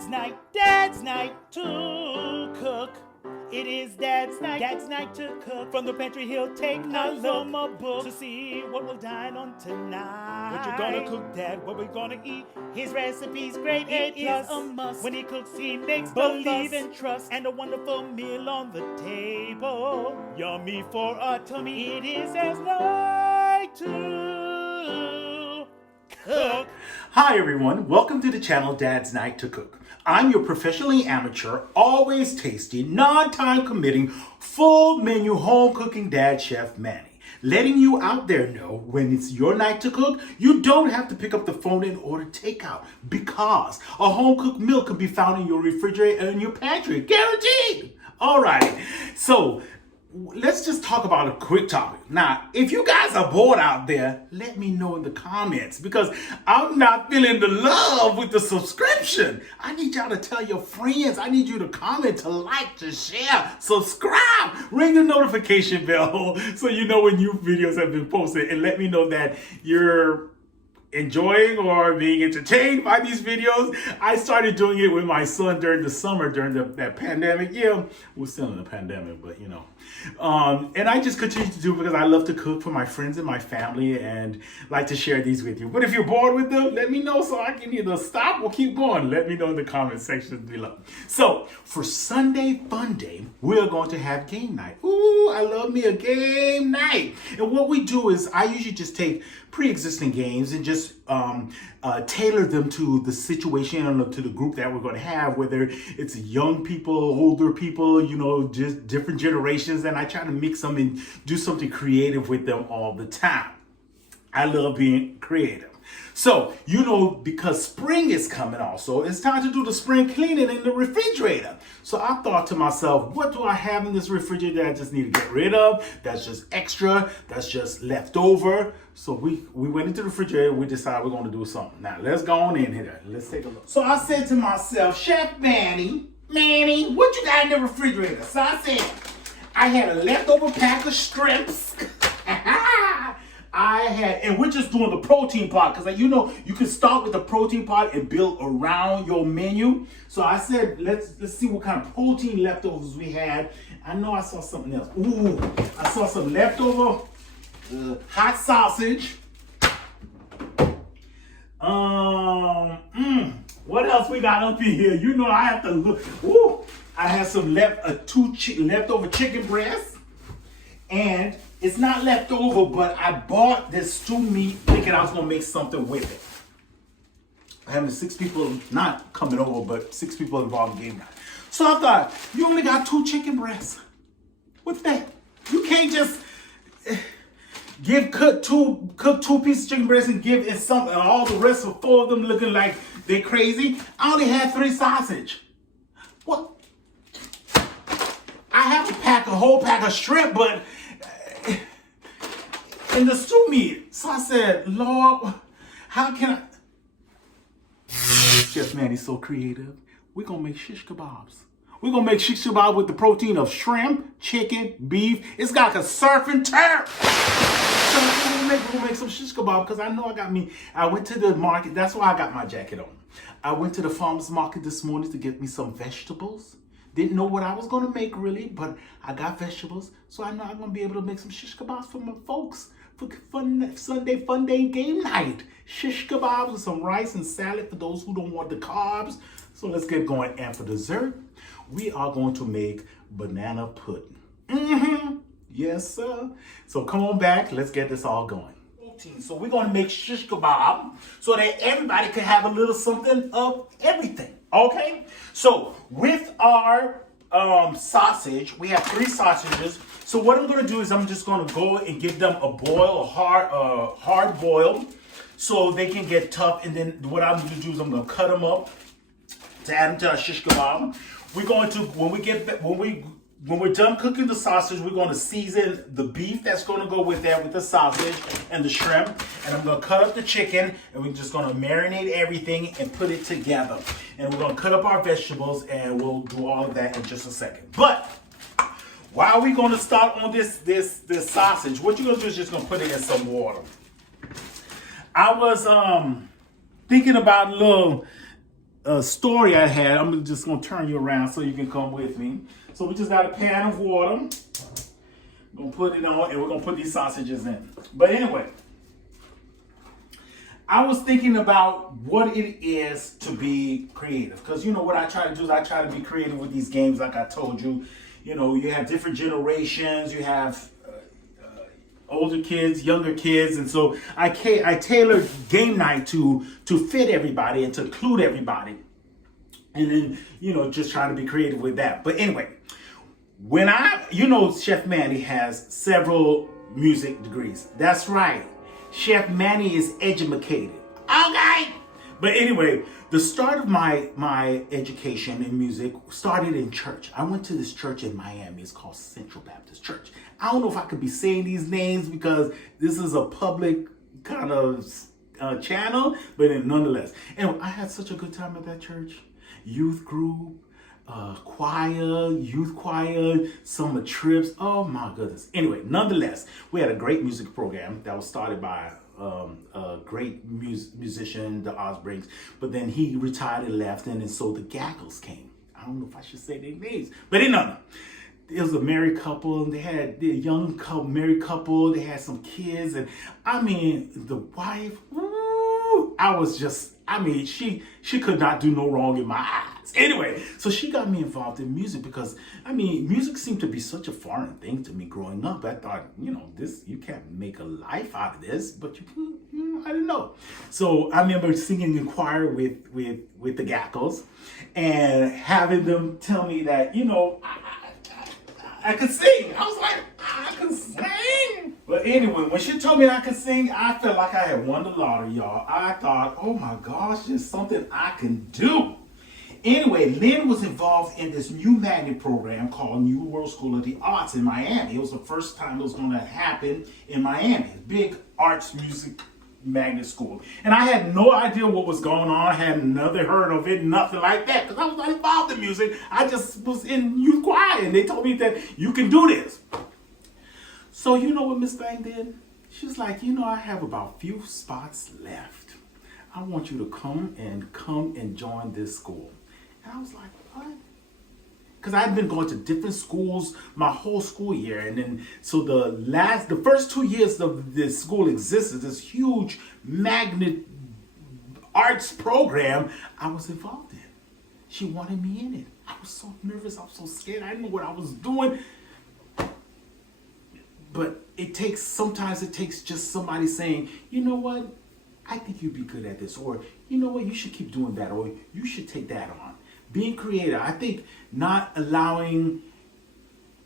Dad's night to cook. It is Dad's night to cook. From the pantry he'll take a look from a book to see what we'll dine on tonight. What you gonna cook, Dad? What we gonna eat? His recipe's great, it is a must. When he cooks, he makes believe and trust, and a wonderful meal on the table. Yummy for a tummy. It is Dad's night to cook. Hi everyone, welcome to the channel Dad's Night to Cook. I'm your professionally amateur, always tasty, non-time committing, full menu home cooking dad chef Manny. Letting you out there know when it's your night to cook, you don't have to pick up the phone and order takeout because a home cooked meal can be found in your refrigerator and your pantry, guaranteed. Alright, so let's just talk about a quick topic. Now, if you guys are bored out there, let me know in the comments because I'm not feeling the love with the subscription. I need y'all to tell your friends. I need you to comment, to like, to share, subscribe, ring the notification bell so you know when new videos have been posted, and let me know that you're enjoying or being entertained by these videos. I started doing it with my son during the summer, during that pandemic. Yeah, we're still in the pandemic, but you know. And I just continue to do it because I love to cook for my friends and my family and like to share these with you. But if you're bored with them, let me know so I can either stop or keep going. Let me know in the comment section below. So for Sunday Fun Day, we're going to have game night. Ooh, I love me a game night. And what we do is I usually just take pre-existing games and just tailor them to the situation and to the group that we're going to have, whether it's young people, older people, you know, just different generations, and I try to mix them and do something creative with them all the time. I love being creative. So, you know, because spring is coming also, it's time to do the spring cleaning in the refrigerator. So I thought to myself, what do I have in this refrigerator that I just need to get rid of? That's just extra, that's just leftover. So we went into the refrigerator, we decided we're going to do something. Now, let's go on in here. Let's take a look. So I said to myself, Chef Manny, what you got in the refrigerator? So I said, I had a leftover pack of shrimps. And we're just doing the protein part because, you know, you can start with the protein part and build around your menu. So I said, let's see what kind of protein leftovers we had. I know I saw something else. Ooh, I saw some leftover hot sausage. What else we got up in here? You know, I have to look. Ooh, I had some leftover chicken breasts. And it's not left over, but I bought this stew meat thinking I was going to make something with it. I have 6 people not coming over, but 6 people involved in game night. So I thought, you only got 2 chicken breasts. What's that? You can't just cook two pieces of chicken breasts and give it something, and all the rest of 4 of them looking like they're crazy. I only had 3 sausage. What? I have a whole pack of shrimp, but in the stew meat. So I said, Lord, how can I? Chef Manny's so creative. We're going to make shish kebabs. We're going to make shish kebab with the protein of shrimp, chicken, beef. It's got like a surf and turf. So we're going to make some shish kebab because I know I went to the market. That's why I got my jacket on. I went to the farmer's market this morning to get me some vegetables. Didn't know what I was going to make really, but I got vegetables. So I know I'm going to be able to make some shish kebabs for my folks for Sunday Fun Day game night. Shish kebabs with some rice and salad for those who don't want the carbs. So let's get going. And for dessert, we are going to make banana pudding. Yes, sir. So come on back. Let's get this all going. So we're going to make shish kebab so that everybody can have a little something of everything. Okay? So with our sausage, we have 3 sausages. So what I'm going to do is I'm just going to go and give them a boil, a hard boil, so they can get tough. And then what I'm going to do is I'm going to cut them up to add them to our shish kebab. We're going to, when we're done cooking the sausage, we're going to season the beef that's going to go with that, with the sausage and the shrimp. And I'm going to cut up the chicken, and we're just going to marinate everything and put it together. And we're going to cut up our vegetables, and we'll do all of that in just a second. But while we're going to start on this sausage, what you're going to do is just going to put it in some water. I was thinking about a little story I had. I'm just gonna turn you around so you can come with me. So we just got a pan of water. We're gonna put it on and we're gonna put these sausages in. But anyway, I was thinking about what it is to be creative. Because you know what I try to do is I try to be creative with these games like I told you. You know, you have different generations, you have older kids, younger kids, and so I tailored game night to fit everybody and to include everybody. And then, you know, just trying to be creative with that. But anyway, Chef Manny has several music degrees. That's right. Chef Manny is educated. Okay. But anyway, the start of my education in music started in church. I went to this church in Miami. It's called Central Baptist Church. I don't know if I could be saying these names because this is a public kind of channel, but nonetheless. Anyway, I had such a good time at that church. Youth group, youth choir, summer trips. Oh my goodness. Anyway, nonetheless, we had a great music program that was started by a great musician, the Osbrings, but then he retired and left, and so the Gaggles came. I don't know if I should say their names, but it was a married couple, and they had a young couple, married couple. They had some kids, and I mean, the wife. Woo, she could not do no wrong in my eyes. Anyway, so she got me involved in music because, I mean, music seemed to be such a foreign thing to me growing up. I thought, you know, you can't make a life out of this, but you can, I didn't know. So I remember singing in choir with the Gackles and having them tell me that, you know, I could sing. I was like, I could sing. But anyway, when she told me I could sing, I felt like I had won the lottery, y'all. I thought, oh my gosh, there's something I can do. Anyway, Lynn was involved in this new magnet program called New World School of the Arts in Miami. It was the first time it was going to happen in Miami. Big arts music magnet school. And I had no idea what was going on. I had never heard of it, nothing like that. Because I was not involved in music. I just was in youth choir. And they told me that you can do this. So you know what Miss Thing did? She was like, you know, I have about a few spots left. I want you to come and join this school. And I was like, what? Because I'd been going to different schools my whole school year. And then, so the first 2 years of this school existed, this huge magnet arts program I was involved in. She wanted me in it. I was so nervous. I was so scared. I didn't know what I was doing. But sometimes it takes just somebody saying, you know what? I think you'd be good at this. Or, you know what? You should keep doing that. Or you should take that on. Being creative. I think not allowing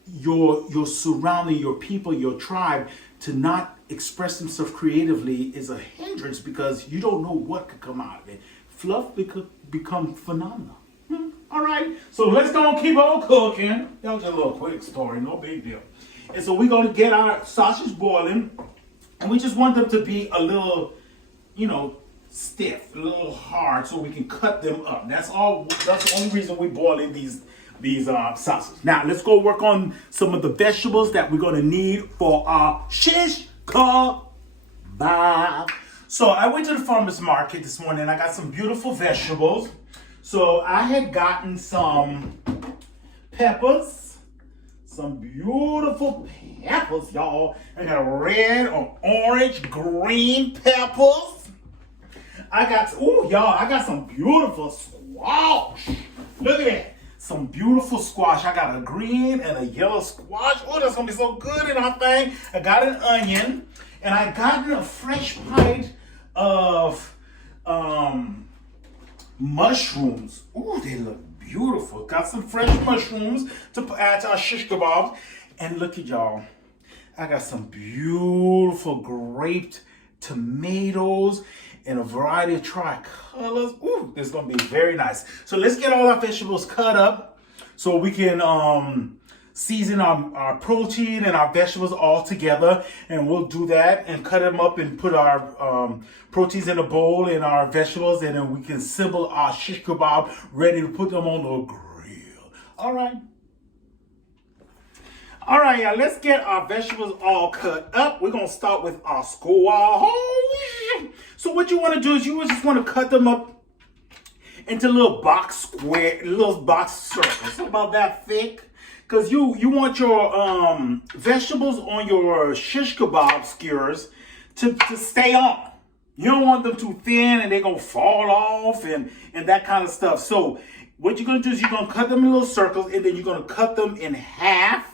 your surrounding, your people, your tribe to not express themselves creatively is a hindrance because you don't know what could come out of it. Fluff could become phenomenal. All right. So let's go and keep on cooking. That was a little quick story. No big deal. And so we're going to get our sausage boiling. And we just want them to be a little, you know, stiff, a little hard, so we can cut them up. That's all. That's the only reason we're boiling these sausages. Now let's go work on some of the vegetables that we're going to need for our shish kebab. So I went to the farmer's market this morning and I got some beautiful vegetables. So I had gotten some peppers, some beautiful peppers, y'all. I got red or orange, green peppers. I got some beautiful squash. Look at that. Some beautiful squash. I got a green and a yellow squash. Oh, that's going to be so good in our thing. I got an onion. And I got a fresh pint of mushrooms. Ooh, they look beautiful. Got some fresh mushrooms to add to our shish kebabs. And look at y'all. I got some beautiful graped tomatoes in a variety of tri-colors. Ooh, this is going to be very nice. So let's get all our vegetables cut up so we can season our protein and our vegetables all together. And we'll do that and cut them up and put our proteins in a bowl and our vegetables, and then we can assemble our shish kebab ready to put them on the grill. All right. All right, y'all, let's get our vegetables all cut up. We're going to start with our squash. So what you want to do is you just want to cut them up into little box circles, about that thick. Because you want your vegetables on your shish kebab skewers to stay on. You don't want them too thin and they're going to fall off and that kind of stuff. So what you're going to do is you're going to cut them in little circles, and then you're going to cut them in half.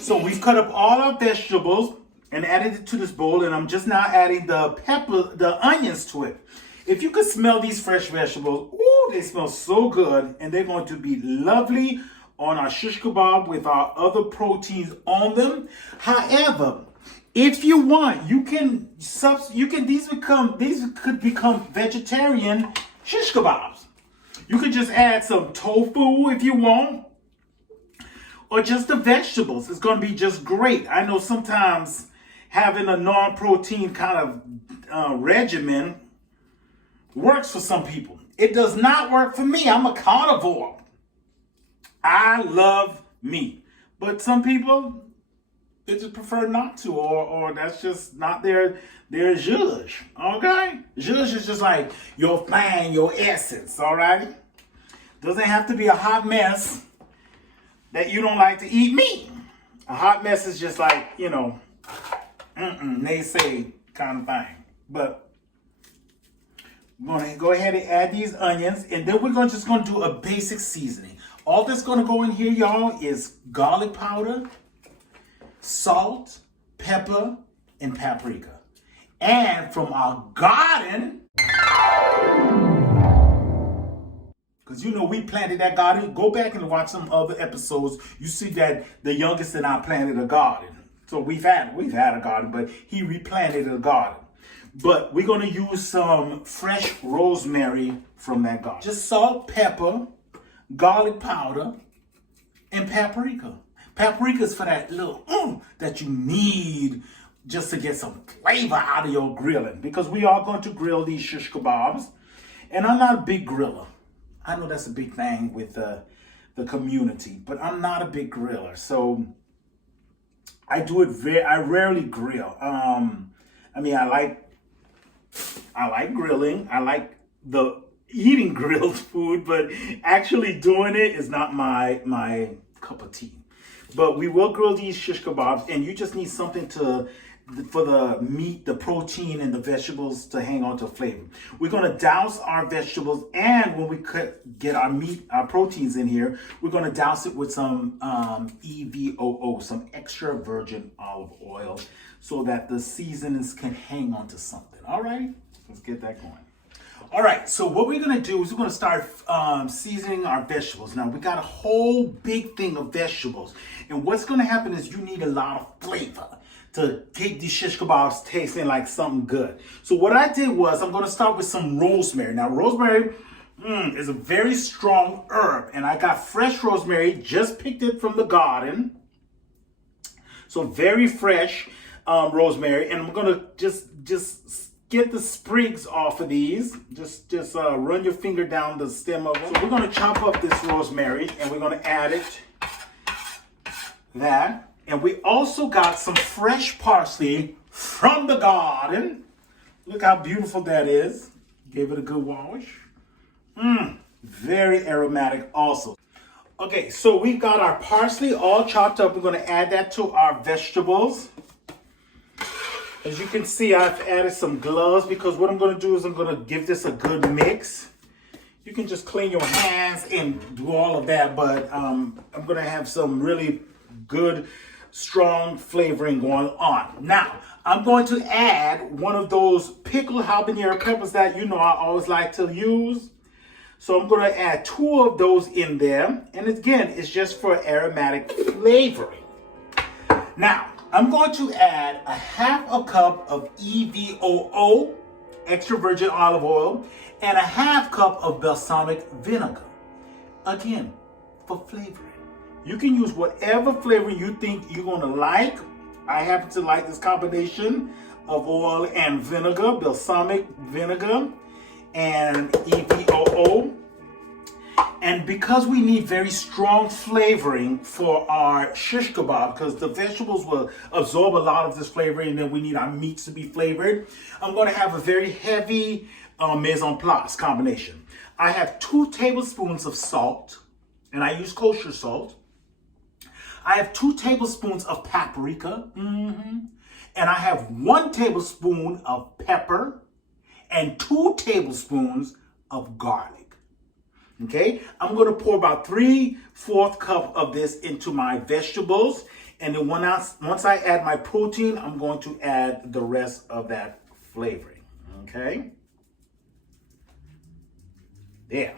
So we've cut up all our vegetables and added it to this bowl, and I'm just now adding the onions to it. If you could smell these fresh vegetables, ooh, they smell so good, and they're going to be lovely on our shish kebab with our other proteins on them. However, if you want, these could become vegetarian shish kebabs. You could just add some tofu if you want, or just the vegetables. It's going to be just great. I know sometimes having a non-protein kind of regimen works for some people. It does not work for me. I'm a carnivore. I love meat. But some people, they just prefer not to, or that's just not their zhuzh, okay? Zhuzh is just like your thing, your essence, all right? Doesn't have to be a hot mess that you don't like to eat meat. A hot mess is just like, naysay kind of thing. But we're going to go ahead and add these onions, and then we're just going to do a basic seasoning. All that's going to go in here, y'all, is garlic powder, salt, pepper, and paprika. And from our garden, because we planted that garden. Go back and watch some other episodes. You see that the youngest and I planted a garden. So we've had a garden, but he replanted a garden. But we're going to use some fresh rosemary from that garden. Just salt, pepper, garlic powder, and paprika. Paprika is for that little that you need just to get some flavor out of your grilling. Because we are going to grill these shish kebabs. And I'm not a big griller. I know that's a big thing with the community. But I'm not a big griller. So I rarely grill. I like grilling. I like eating grilled food, but actually doing it is not my cup of tea. But we will grill these shish kebabs, and you just need something for the meat, the protein, and the vegetables to hang on to flavor. We're going to douse our vegetables, and when we get our meat, our proteins in here, we're going to douse it with some EVOO, some extra virgin olive oil, so that the seasonings can hang on to something. All right, let's get that going. All right, so what we're going to do is we're going to start seasoning our vegetables. Now, we got a whole big thing of vegetables, and what's going to happen is you need a lot of flavor to get these shish kebabs tasting like something good. So what I did was I'm going to start with some rosemary. Now, rosemary is a very strong herb, and I got fresh rosemary, just picked it from the garden. So very fresh rosemary, and I'm going to just get the sprigs off of these. Just run your finger down the stem of them. So we're going to chop up this rosemary, and we're going to add it that. And we also got some fresh parsley from the garden. Look how beautiful that is. Gave it a good wash. Very aromatic also. Okay, so we've got our parsley all chopped up. We're going to add that to our vegetables. As you can see, I've added some gloves because what I'm going to do is I'm going to give this a good mix. You can just clean your hands and do all of that, but I'm going to have some really good, strong flavoring going on. Now, I'm going to add one of those pickled habanero peppers that I always like to use. So I'm going to add 2 of those in there. And again, it's just for aromatic flavoring. Now, I'm going to add a half a cup of EVOO, extra virgin olive oil, and a half cup of balsamic vinegar. Again, for flavoring. You can use whatever flavor you think you're going to like. I happen to like this combination of oil and vinegar, balsamic vinegar and EVOO. And because we need very strong flavoring for our shish kebab, because the vegetables will absorb a lot of this flavoring, and then we need our meats to be flavored, I'm going to have a very heavy mise en place combination. I have 2 tablespoons of salt, and I use kosher salt. I have 2 tablespoons of paprika, and I have 1 tablespoon of pepper and 2 tablespoons of garlic. Okay, I'm going to pour about 3/4 cup of this into my vegetables, and then once I add my protein, I'm going to add the rest of that flavoring. Okay, there.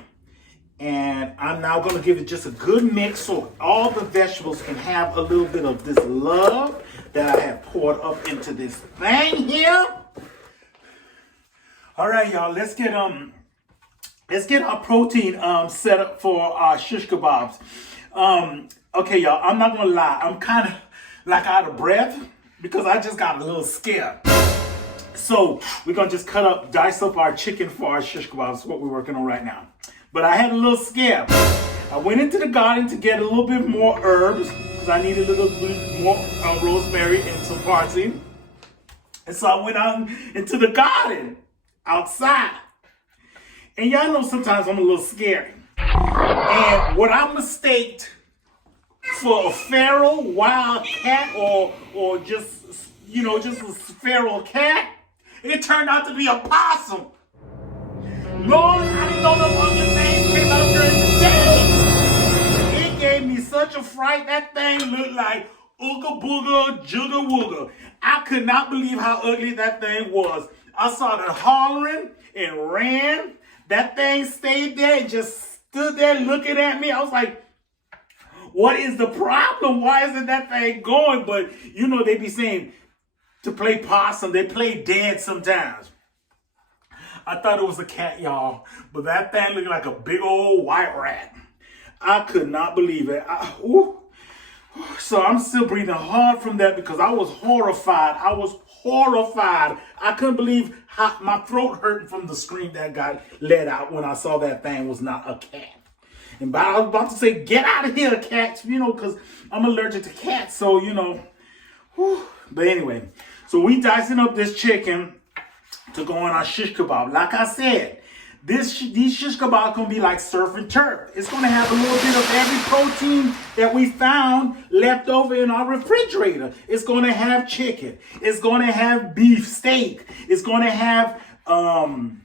And I'm now going to give it just a good mix so all the vegetables can have a little bit of this love that I have poured up into this thing here. All right, y'all, let's get our protein set up for our shish kebabs. Okay, y'all, I'm not gonna lie, I'm kind of like out of breath because I just got a little scared. So we're gonna just dice up our chicken for our shish kebabs, what we're working on right now. But I had a little scare. I went into the garden to get a little bit more herbs because I needed a little bit more rosemary and some parsley. And so I went out into the garden outside. And y'all know sometimes I'm a little scary. And what I mistaked for a feral wild cat or just a feral cat, it turned out to be a possum. Lord, I didn't know no other things came out during the day. It gave me such a fright. That thing looked like ooga booga, jooga wooga. I could not believe how ugly that thing was. I saw it hollering and ran. That thing stayed there and just stood there looking at me. I was like, what is the problem? Why isn't that thing going? But, they be saying to play possum, they play dead sometimes. I thought it was a cat, y'all. But that thing looked like a big old white rat. I could not believe it. So I'm still breathing hard from that because I was horrified. I couldn't believe how my throat hurt from the scream that got let out when I saw that thing was not a cat. And I was about to say, get out of here, cats, because I'm allergic to cats. So, But anyway, so we dicing up this chicken to go on our shish kebab. Like I said, these shish kebabs gonna be like surf and turf. It's gonna have a little bit of every protein that we found left over in our refrigerator. It's gonna have chicken. It's gonna have beef steak. It's gonna have some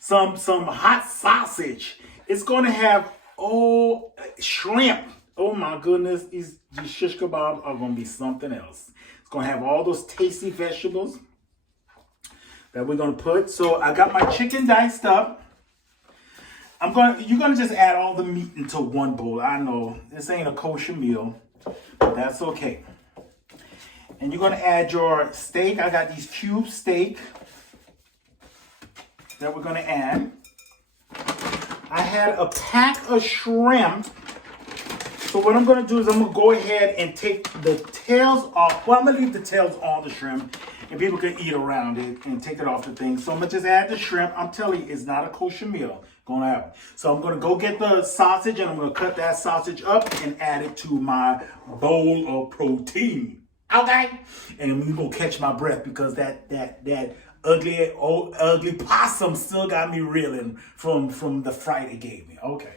hot sausage. It's gonna have shrimp. Oh my goodness, these shish kebabs are gonna be something else. It's gonna have all those tasty vegetables that we're gonna put. So I got my chicken diced up. You're gonna just add all the meat into one bowl. I know this ain't a kosher meal, but that's okay. And you're gonna add your steak. I got these cube steak that we're gonna add. I had a pack of shrimp. So what I'm gonna do is I'm gonna go ahead and take the tails off. Well, I'm gonna leave the tails on the shrimp, and people can eat around it and take it off the thing. So I'm gonna just add the shrimp. I'm telling you, it's not a kosher meal. Gonna happen. So I'm gonna go get the sausage and I'm gonna cut that sausage up and add it to my bowl of protein. Okay? And we're gonna catch my breath because that ugly possum still got me reeling from the fright it gave me. Okay.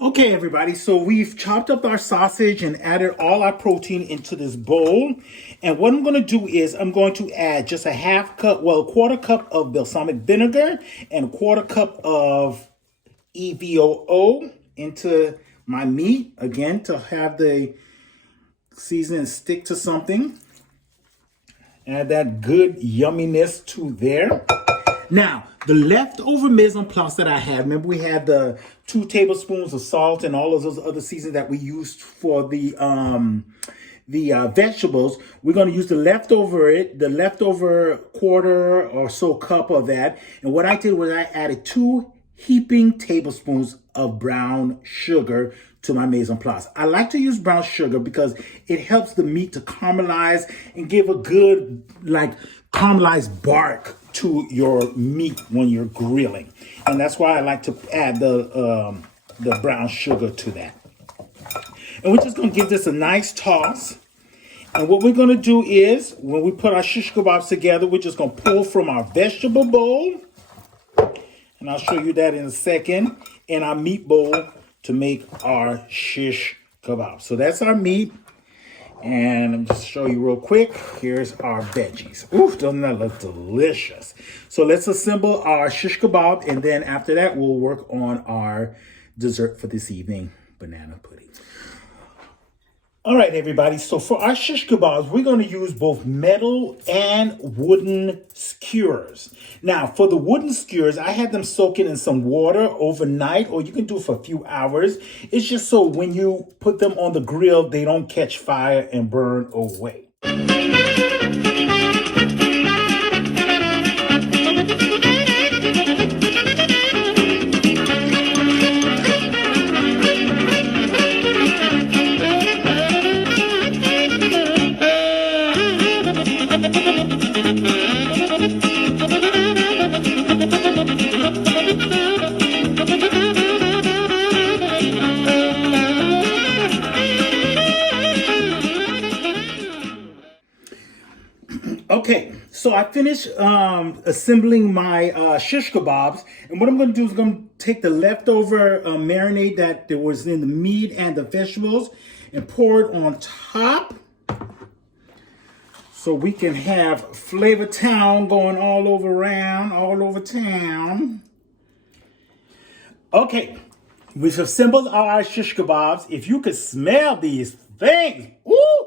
Okay, everybody, so we've chopped up our sausage and added all our protein into this bowl. And what I'm going to do is I'm going to add just a quarter cup of balsamic vinegar and a quarter cup of EVOO into my meat, again, to have the seasoning stick to something. Add that good yumminess to there. Now, the leftover mise en place that I had, remember we had the 2 tablespoons of salt and all of those other seasonings that we used for the vegetables. We're going to use the leftover quarter or so cup of that. And what I did was I added 2 heaping tablespoons of brown sugar to my mise en place. I like to use brown sugar because it helps the meat to caramelize and give a good, caramelized bark to your meat when you're grilling. And that's why I like to add the brown sugar to that. And we're just going to give this a nice toss. And what we're going to do is, when we put our shish kebabs together, we're just going to pull from our vegetable bowl. And I'll show you that in a second. In our meat bowl to make our shish kebab. So that's our meat. And I'm just show you real quick. Here's our veggies. Oof, doesn't that look delicious? So let's assemble our shish kebab. And then after that, we'll work on our dessert for this evening, banana pudding. All right, everybody. So for our shish kebabs, we're going to use both metal and wooden skewers. Now, for the wooden skewers, I had them soaking in some water overnight, or you can do it for a few hours. It's just so when you put them on the grill, they don't catch fire and burn away. Okay, so I finished assembling my shish kebabs, and what I'm going to do is I'm going to take the leftover marinade that there was in the meat and the vegetables and pour it on top so we can have Flavor Town going all over town. Okay, we've assembled our shish kebabs. If you could smell these things, ooh!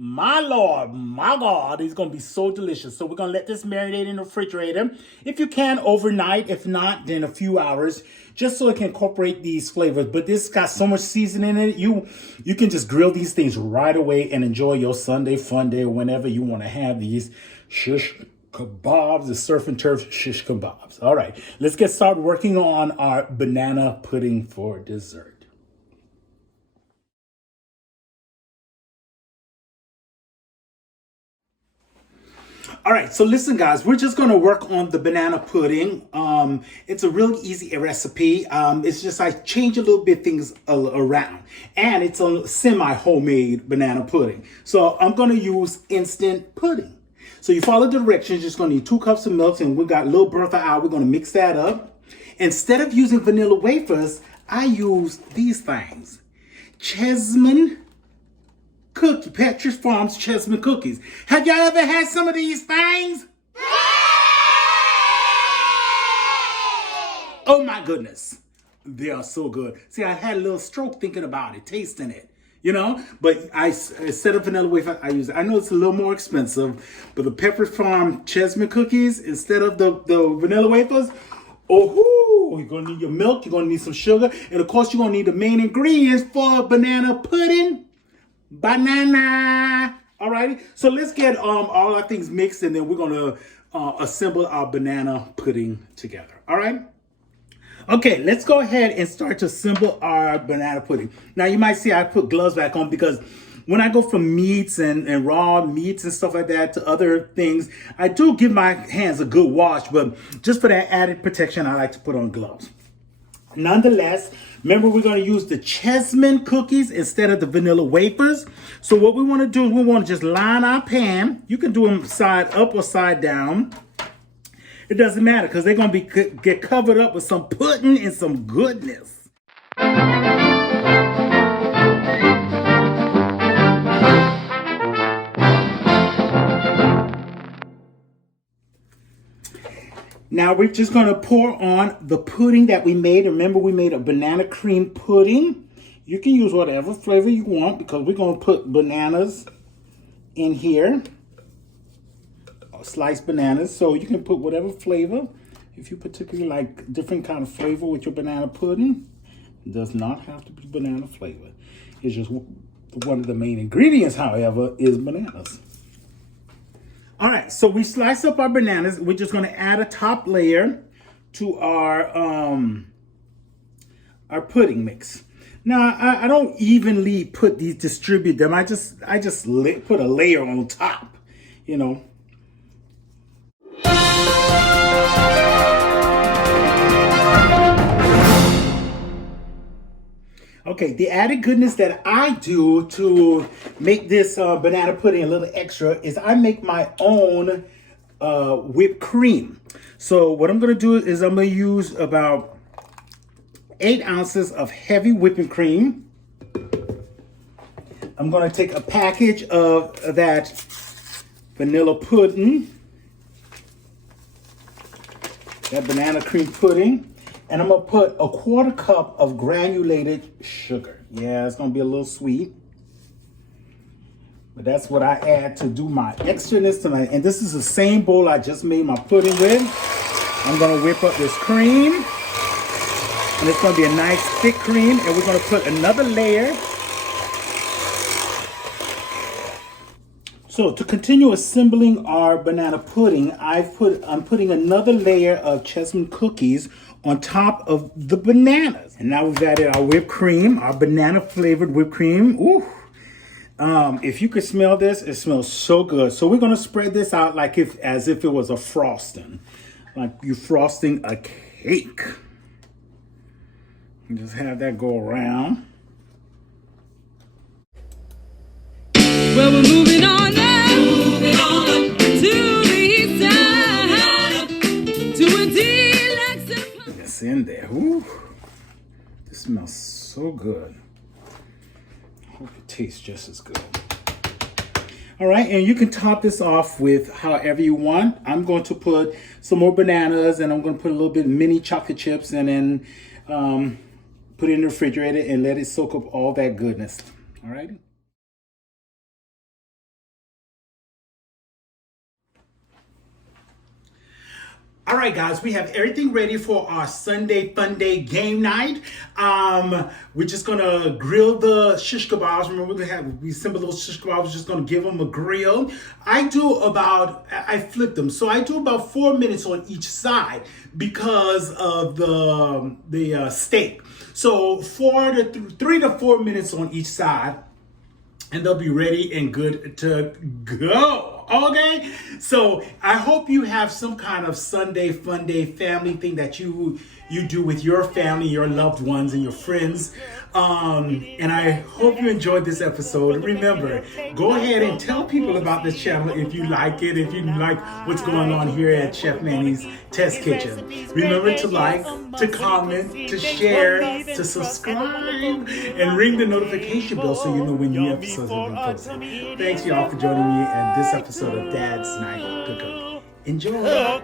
My Lord, my God, it's going to be so delicious. So we're going to let this marinate in the refrigerator. If you can, overnight. If not, then a few hours, just so it can incorporate these flavors. But this got so much seasoning in it, you can just grill these things right away and enjoy your Sunday fun day whenever you want to have these shish kebabs, the surf and turf shish kebabs. All right, let's get started working on our banana pudding for dessert. All right, so listen, guys, we're just going to work on the banana pudding. It's a real easy recipe. It's just I change a little bit things around, and it's a semi-homemade banana pudding. So I'm going to use instant pudding. So you follow the directions. You're just going to need 2 cups of milk, and we got a little Bertha out. We're going to mix that up. Instead of using vanilla wafers, I use these things. Chessman cookie, Petra's Farms Chessman cookies. Have y'all ever had some of these things? Oh my goodness. They are so good. See, I had a little stroke thinking about it, tasting it, you know? But instead of vanilla wafer, I use it. I know it's a little more expensive, but the Pepperidge Farm Chessman cookies, instead of the vanilla wafers, you're gonna need your milk, you're gonna need some sugar, and of course you're gonna need the main ingredients for banana pudding. Banana. All righty. So let's get all our things mixed, and then we're gonna assemble our banana pudding together. All right. Okay, let's go ahead and start to assemble our banana pudding. Now you might see I put gloves back on because when I go from meats and raw meats and stuff like that to other things, I do give my hands a good wash, but just for that added protection, I like to put on gloves. Nonetheless, remember we're going to use the Chessman cookies instead of the vanilla wafers. So what we want to do is we want to just line our pan. You can do them side up or side down. It doesn't matter because they're going to get covered up with some pudding and some goodness. Now we're just going to pour on the pudding that we made. Remember, we made a banana cream pudding. You can use whatever flavor you want because we're going to put bananas in here. Sliced bananas. So you can put whatever flavor. If you particularly like different kind of flavor with your banana pudding, it does not have to be banana flavor. It's just one of the main ingredients, however, is bananas. All right, so we slice up our bananas. We're just going to add a top layer to our pudding mix. Now, I don't evenly distribute them. I just put a layer on top, you know. Okay, the added goodness that I do to make this banana pudding a little extra is I make my own whipped cream. So what I'm gonna do is I'm gonna use about 8 ounces of heavy whipping cream. I'm gonna take a package of that vanilla pudding, that banana cream pudding, and I'm gonna put a 1/4 cup of granulated sugar. Yeah, it's gonna be a little sweet, but that's what I add to do my extraness tonight. And this is the same bowl I just made my pudding with. I'm gonna whip up this cream, and it's gonna be a nice thick cream, and we're gonna put another layer. So to continue assembling our banana pudding, I'm putting another layer of chestnut cookies on top of the bananas. And now we've added our whipped cream, our banana flavored whipped cream. Ooh. If you could smell this, it smells so good. So we're gonna spread this out as if it was a frosting, like you frosting a cake. And just have that go around. Well, we're moving on now, to the east side, to a deluxe. It's in there. Ooh. This smells so good. Hope it tastes just as good. All right, and you can top this off with however you want. I'm going to put some more bananas, and I'm going to put a little bit of mini chocolate chips, and then put it in the refrigerator and let it soak up all that goodness. All right. All right, guys, we have everything ready for our Sunday fun day game night. We're just gonna grill the shish kebabs. Remember, we assemble those shish kebabs. We're just gonna give them a grill. I flip them, so I do about 4 minutes on each side because of the steak. So 3 to 4 minutes on each side, and they'll be ready and good to go. Okay, so I hope you have some kind of Sunday fun day family thing that you do with your family, your loved ones, and your friends. And I hope you enjoyed this episode. Remember, go ahead and tell people about this channel if you like it, if you like what's going on here at Chef Manny's Test Kitchen. Remember to like, to comment, to share, to subscribe, and ring the notification bell so you know when new episodes have been posted. Thanks y'all for joining me in this episode of Dad's Night to Cook. Enjoy.